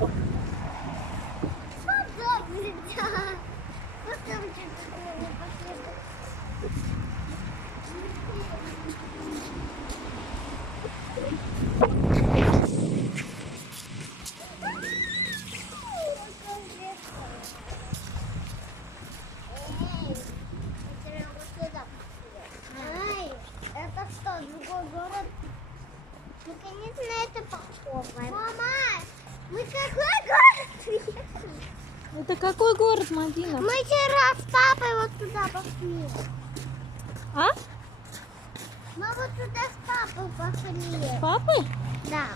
Подок нельзя. Потом чуть-чуть не пошли. Ай, это что, другой город? Наконец на это похоже. Мама, мы какой город приехали? Это какой город, Мадина? Мы вчера с папой вот туда пошли. А? Мы вот туда с папой пошли. Папы? Да.